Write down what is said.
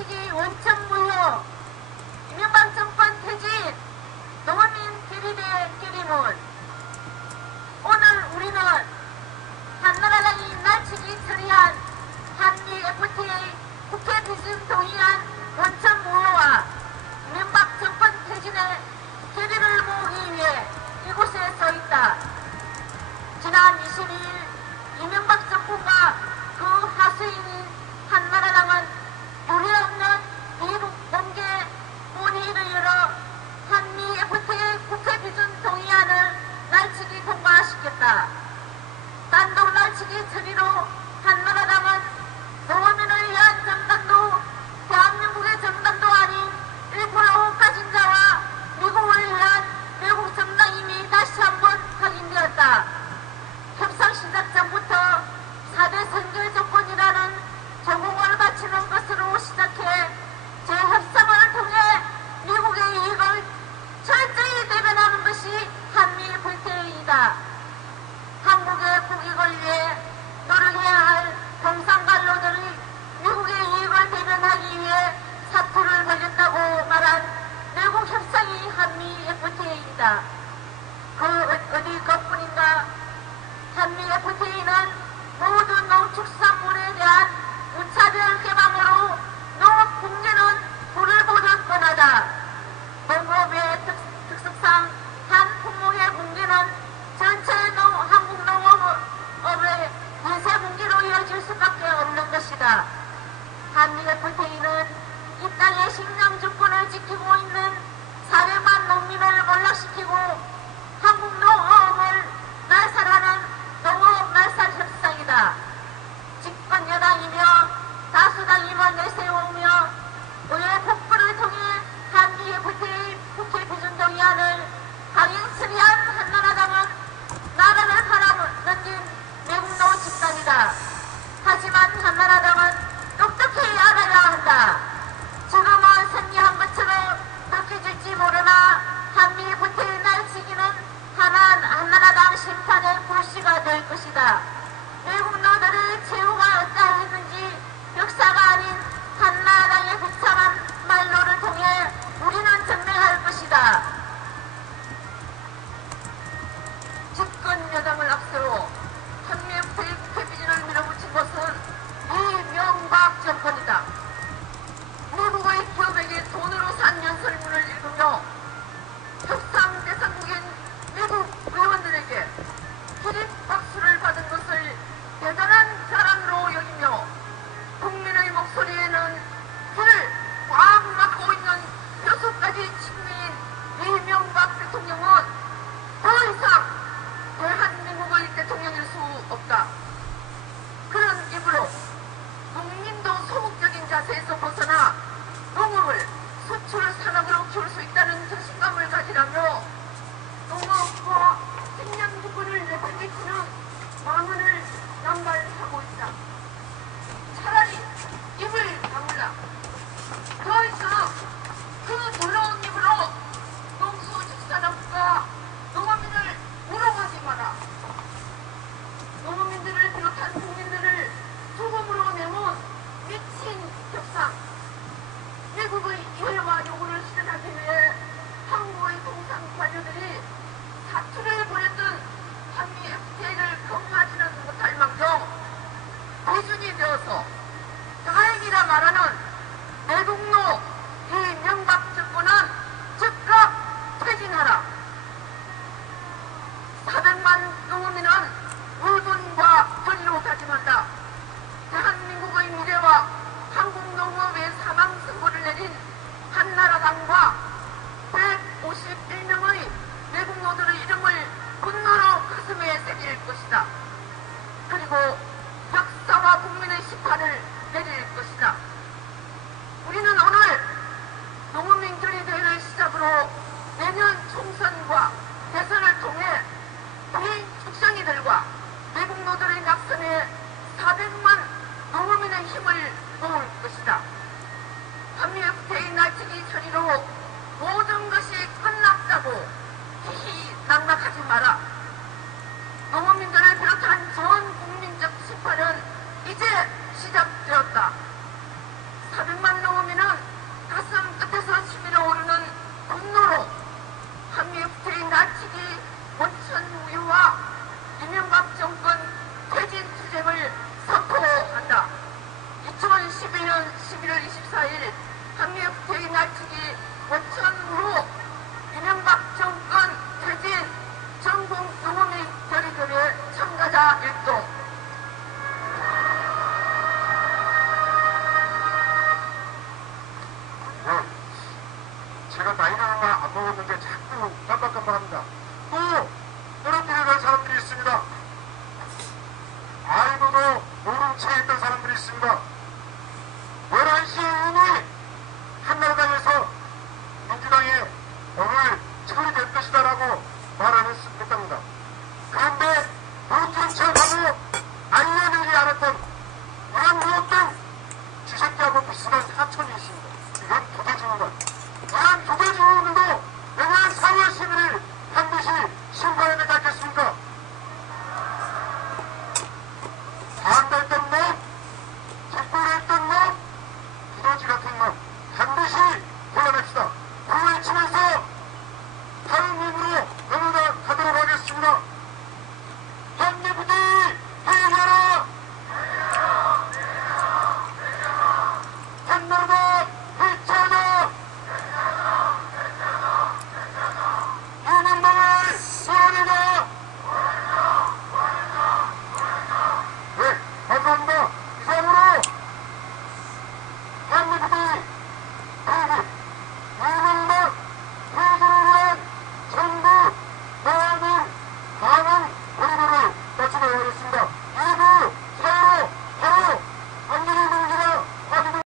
날치기 원천 무효, 이명박 정권 퇴진, 노민 결의대 결의문. 오늘 우리는 한나라당이 날치기 처리한 한미 FTA 국회 비준 동의안 원천 무효와 이명박 정권 퇴진의 결의를 모으기 위해 이곳에 서 있다. 지난 22일 이명박 정권과 그 하수인인 한나라당은 유례없는 미국 공개 본회의를 열어 한미 FTA 국회 비준 동의안을 날치기 통과시켰다. 단독 날치기 처리로 한나라당은 노무민을 위한 정당도 대한민국의 정당도 아닌 1% 가진 자와 미국을 위한 외국 정당임이 다시 한번 확인되었다. 협상 시작 전부터 4대 선결 조건이라는 조공을 바치는 것으로 시작해 재협상을 통해 미국의 이익을 철저히 대변하는 것이 한미 FTA이다. 한국의 국익을 위해 노력해야 할 공산관료들이 미국의 이익을 대변하기 위해 사투를 벌였다고 말한 외국 협상이 한미 FTA이다. 어디 그뿐인가? 한미 FTA는 모든 농축산물에 대한 무차별 개방으로 농업 공개는 불을 보듯 뻔하다. 농업의 특성상 한 품목의 공개는 전체 한국 농업의 대세 공개로 이어질 수밖에 없는 것이다. 한미 FTA는 이 땅의 식량 주권을 지키고 있는 400만 농민을 몰락시키고 한국 농업을 날살하는 농업 날살 협상이다. 집권 여당이며 다수당 임원 내세우며 의회 폭포를 통해 한미 FTA 국회 비준 동의안을 강행 처리한 한나라당은 나라를 팔아넘긴 매국노 집단이다. 하지만 한나라당은 똑똑히 알아야 한다. 지금은 승리한 것처럼 느껴질지 모르나 한미 FTA 날치기는 한나라당 심판의 불씨가 될 것이다. 외국 노들의 최후가 어떠했는지 역사가 아닌 한나라당의 비참한 말로를 통해 우리는 증명할 것이다. 집권 여당을 앞세워 한미 FTA 국회 비준을 밀어붙인 것은 이명박 정권이다. 미국의 기업에게 돈으로 산 연설문을 읽으며 협상 대상국인 미국 의원들에게 기립 박수를 받은 것을 대단한 자랑으로 여기며 국민의 목소리에는 귀를 꽉 막고 있는 6가지 친미인 이명박 대통령은 더 이상 대한민국의 대통령일 수 없다. 그런 입으로 국민도 소극적인 자세에서 벗어나 농업을 수출 산업으로 키울 수 있다는 자신감을 가지라며 농업과 식량 주권을 내팽개치는 망언을 양발하고 있다. 차라리 입을 다물라. 더 이상 그 더러운 입으로 농수축산업과 농어민을 우롱하지 마라. 농어민들을 비롯한 국민들을 죽음으로 내몬 미친 협상. 미국의 이해와 요구를 실현하기 위해 한국의 공산 관료들이 사투를 벌였던 한미 FTA를 경마지는 못할 망정 기준이 되어서 다행이라 말하는 내국노 이명박 정권은 즉각 퇴진하라. 400만 농민은 울분과 결의로 다짐한다. 대한민국의 미래와 한국 농업의 사망 선고를 내린 한나라당과 151명의 외국 노들의 이름을 분노로 가슴에 새길 것이다. 그리고 역사와 국민의 심판을 내릴 것이다. 우리는 오늘 농민 결의대회를 시작으로 내년 총선과 대선을 통해 개인 축성이들과 외국 노들의 낙선에 400만 농민의 힘을 모을 것이다. 한미 FTA 날치기 처리로 모든 것이 끝났다고 히히 낙낙하지 마라. 농민들을 비롯한 전 국민적 심판은 이제 시작되었다. 400만 농민은 말씀을 드리겠습니다. 11시 이후니 한나라당에서 민주당에 오늘 처리될 것이다라고 말을 했답니다. 그런데 본전 체험하고 알려내지 않았던 이런 무엇든 주새끼하고 비슷한 사촌이 있습니다. 이건 도대지입니다. 이런 도대지들도 내년 4월 11일 반드시 심판해야 되지 않겠습니까? 반대했던 놈, 직불했던 놈, 두더지 같은 놈 반드시 골라냅시다. 그 외치면서 다음 임으로 넘어가도록 하겠습니다. 한미부대 회개하라! 한나라당 해체하자! 이민당을 소환하자! 네, 감사합니다. 이상으로 한미부대 회개, 이민당 회개를 위한 정부, 많은 우리들을 마치도록 하겠습니다.